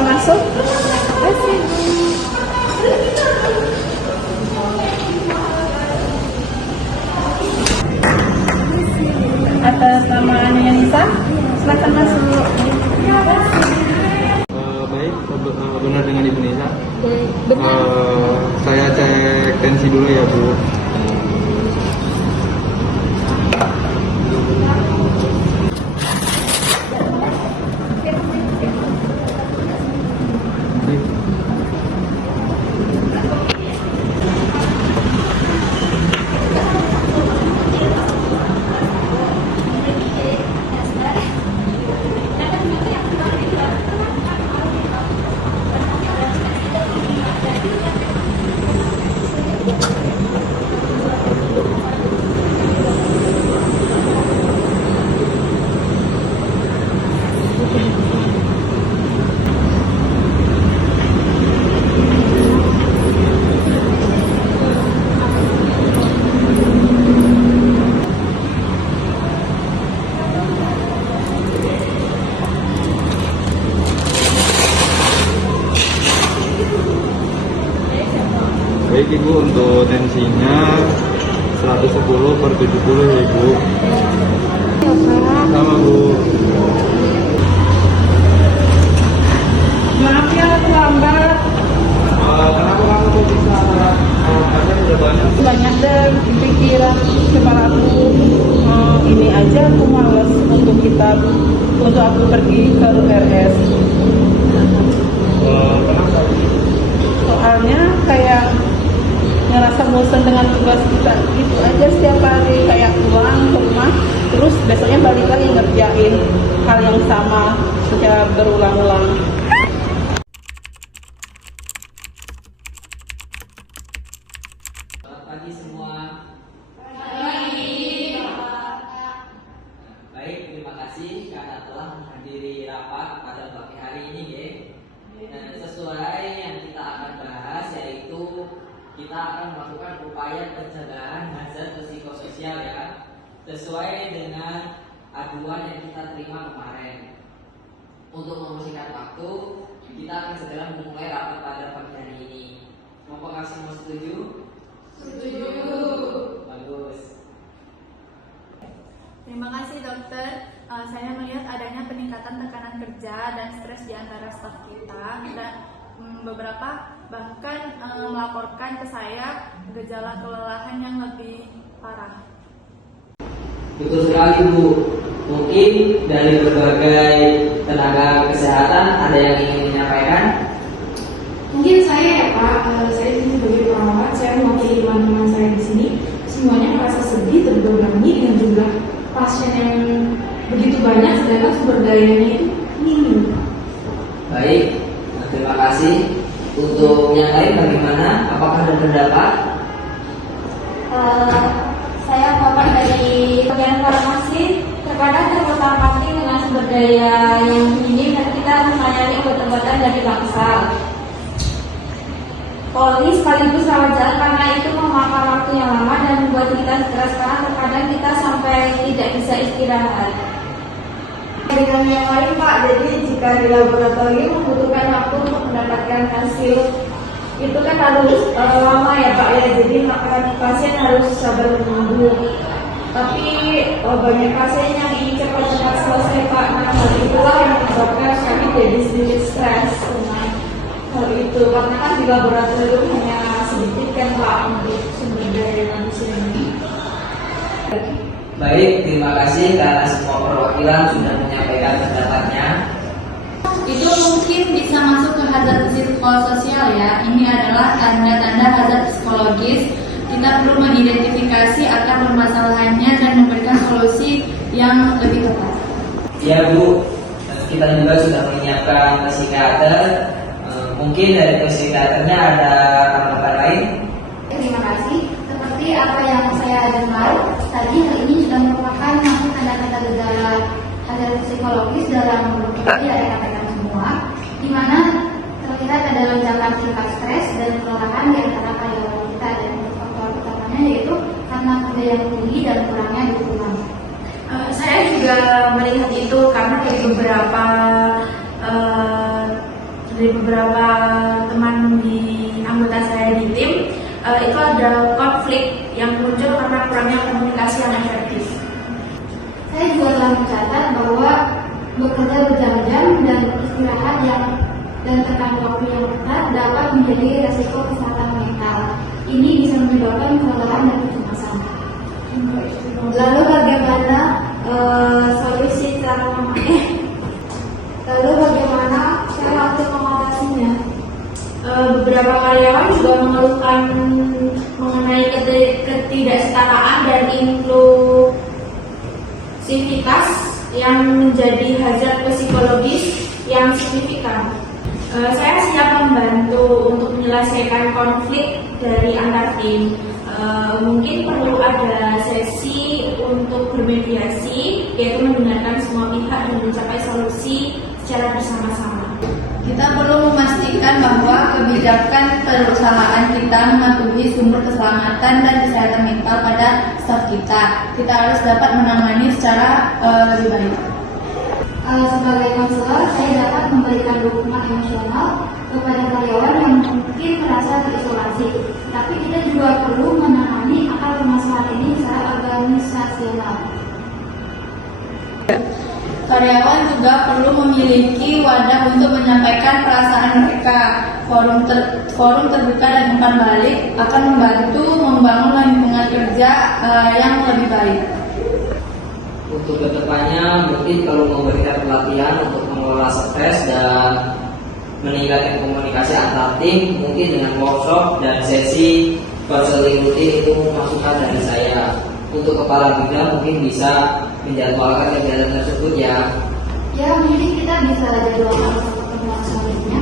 bisa masuk. Atas nama Nisa, silakan masuk. Baik, benar dengan Ibu Nisa. Saya cek tensi dulu ya, Bu. Baik Ibu, untuk tensinya 110/70 ya Ibu. Sama Bu. Maaf ya terlambat. Kenapa kamu kok bisa ada udah Banyak dan pikiran kepala aku. Ini aja aku males untuk aku pergi ke RS. Kenapa? Soalnya kayak ngerasa bosan dengan tugas kita itu aja setiap hari, kayak pulang ke rumah terus besoknya balik lagi ngerjain hal yang sama secara berulang-ulang. Selamat pagi semua. Baik, terima kasih karena telah menghadiri rapat pada pagi hari ini, ya. Dan sesuai yang kita akan bahas yaitu kita akan melakukan upaya pencegahan hazard psikososial, ya, sesuai dengan aduan yang kita terima kemarin. Untuk mempersingkat waktu, kita akan segera memulai rapat pada pagi hari ini. Apakah semua setuju? Setuju. Bagus. Terima kasih dokter. Saya melihat adanya peningkatan tekanan kerja dan stres di antara staf kita, dan beberapa bahkan melaporkan ke saya gejala kelelahan yang lebih parah. Betul sekali Bu. Mungkin dari berbagai tenaga kesehatan ada yang ingin menyampaikan? Mungkin saya ya Pak, saya ini sebagai perawat, saya mewakili teman-teman saya di sini. Semuanya merasa sedih, terbebani dengan jumlah pasien yang begitu banyak, sedangkan sumber dayanya itu minim. Baik, terima kasih. Untuk yang lain bagaimana? Apakah ada pendapat? Saya bapak dari bagian farmasi. Terkadang terkotak-kotak dengan sumber daya yang minim dan kita harus melayani obat-obatan dari bangsal. Poli sekaligus rawat jalan karena itu memakan waktu yang lama dan membuat kita stres karena terkadang kita sampai tidak bisa istirahat. Dengan yang lain Pak, jadi jika di laboratorium membutuhkan waktu untuk mendapatkan hasil itu kan harus lama ya Pak ya, jadi pasien harus sabar menunggu. Tapi banyak pasien yang ingin cepat-cepat selesai Pak. Nah, hal itulah yang menyebabkan kami jadi sedikit stres dengan hal itu, karena kan di laboratorium hanya sedikit kan Pak untuk sumber daya manusia ini. Baik, terima kasih karena semua perwakilan sudah menyampaikan pendapatnya. Itu mungkin bisa masuk ke hazard psikososial, ya. Ini adalah tanda-tanda hazard psikologis. Kita perlu mengidentifikasi akar permasalahannya dan memberikan solusi yang lebih tepat. Ya Bu, kita juga sudah menyiapkan psikiater. Mungkin dari psikiaternya ada tanggapan lain? Terima kasih. Seperti apa yang saya dengar tadi, hal ini sudah merupakan masuk tanda-tanda gejala hazard psikologis dalam beberapa dari rekan-rekan semua, di mana terlihat ada lonjakan tingkat stres dan kelelahan di antara karyawan kita, dan faktor utamanya yaitu karena kerja yang tinggi dan kurangnya dukungan. Saya juga melihat itu karena dari beberapa dari beberapa teman di anggota saya di tim, itu ada konflik yang muncul karena kurangnya komunikasi yang efektif. Saya juga telah mencatat bahwa bekerja berjam-jam dan istirahat dan tekan waktu yang ketat dapat menjadi resiko kesehatan mental. Ini bisa menyebabkan kelelahan dan kecemasan. Lalu bagaimana cara untuk mengatasinya? Beberapa karyawan juga mengeluhkan mengenai ketidaksetaraan dan inklusivitas yang menjadi hazard psikologis yang signifikan. Saya siap membantu untuk menyelesaikan konflik dari antar tim. Mungkin perlu ada sesi untuk bermediasi, yaitu mendengarkan semua pihak dan mencapai solusi secara bersama-sama. Kita perlu memastikan bahwa kebijakan perusahaan kita mematuhi sumber keselamatan dan kesehatan mental pada staf kita. Kita harus dapat menangani secara lebih baik. Sebagai konselor, saya dapat memberikan dukungan emosional kepada karyawan yang mungkin merasa terisolasi. Tapi kita juga perlu menangani akar permasalahan ini secara organisasional. Karyawan juga perlu memiliki wadah untuk menyampaikan perasaan mereka. Forum terbuka dan umpan balik akan membantu membangun lingkungan kerja yang lebih baik. Untuk kedepannya mungkin perlu memberikan pelatihan untuk mengelola stres dan meningkatkan komunikasi antar tim, mungkin dengan workshop dan sesi konseling rutin. Itu masukan dari saya. Untuk kepala bidang mungkin bisa menjadwalkan kegiatan tersebut ya. Ya, mungkin kita bisa jadwalkan pertemuan selanjutnya.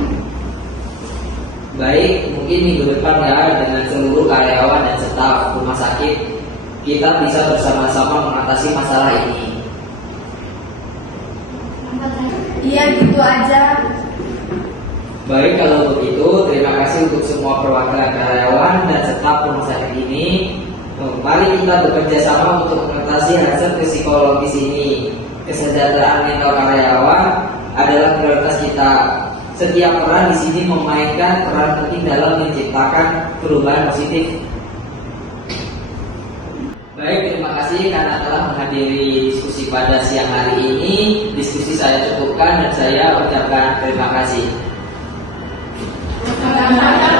Baik, mungkin minggu depan ya dengan seluruh karyawan dan staf rumah sakit kita bisa bersama-sama mengatasi masalah ini. Iya, gitu aja. Baik, kalau begitu terima kasih untuk semua perwakilan karyawan dan staf rumah sakit ini. Mari kita bekerja sama untuk mengatasi hazard psikologis ini. Kesejahteraan mental karyawan adalah prioritas kita. Setiap peran di sini memainkan peran penting dalam menciptakan perubahan positif. Baik, terima kasih karena telah menghadiri diskusi pada siang hari ini. Diskusi saya cukupkan dan saya ucapkan terima kasih. Selamat